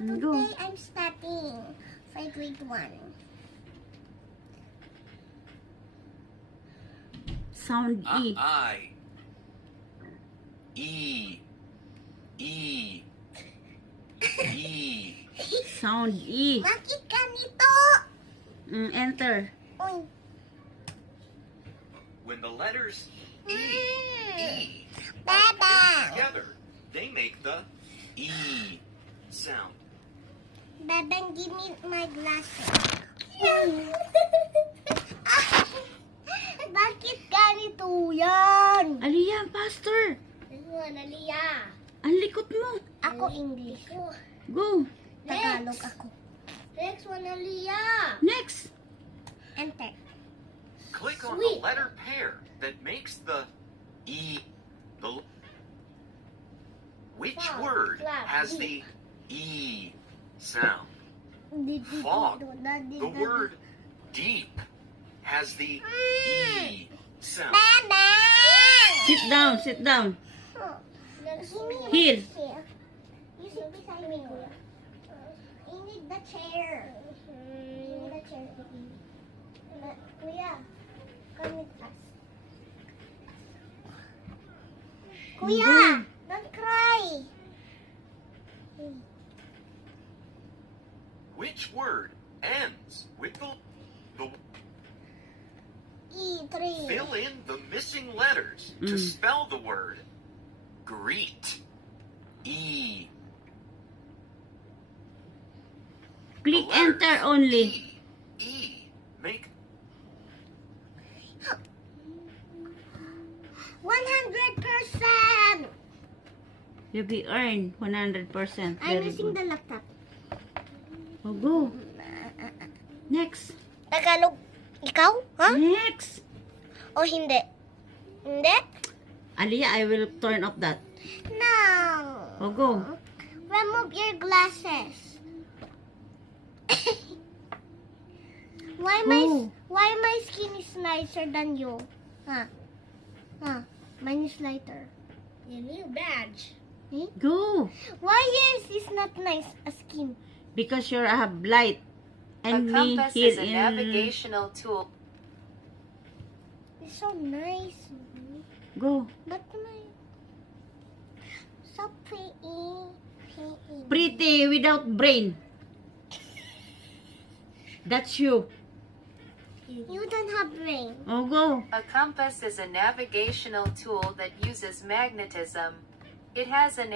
Go. today I'm studying for grade 1. Sound E. I. E. E. E. Sound E. Bakit ganito? Enter. Uy. When the letters E Baba. together, they make the E sound. Baba, give me my glasses. Bakit ganito yan? Aliyah, faster. Nalia. Ang likot mo. Ako English. Go. Tagalog ako. Next one, Nalia. Next. Enter. Click on Sweet. the letter pair that makes the E. Which Fog, word cloud, has deep. the E sound? Fog. The word deep has the E sound. Baba. Sit down, sit down. Here. You sit beside me, Kuya. You need the chair. You need the chair. Kuya, come with us. Kuya, don't cry. Which word ends with the E3. fill in the missing letters to Mm. spell the word greet? E. Click The letters enter only. E. Make 100%. You be earn 100%. I'm Very using good. the laptop. Oh, go. Next. Tagalog. Ikaw? Ha? Next. O hindi? Hindi? Aliyah, I will turn off that. No. Oh, go. Remove your glasses. Oh. Why my skin is nicer than you? Huh? Huh? Mine is lighter. Your new badge. Go. Why yours is not nice a skin? Because you're a blight. And A me compass here is a in... navigational tool. It's so nice. Go. But my so pretty. Pretty without brain. That's you. You don't have brain. Oh, go. A compass is a navigational tool that uses magnetism. It has an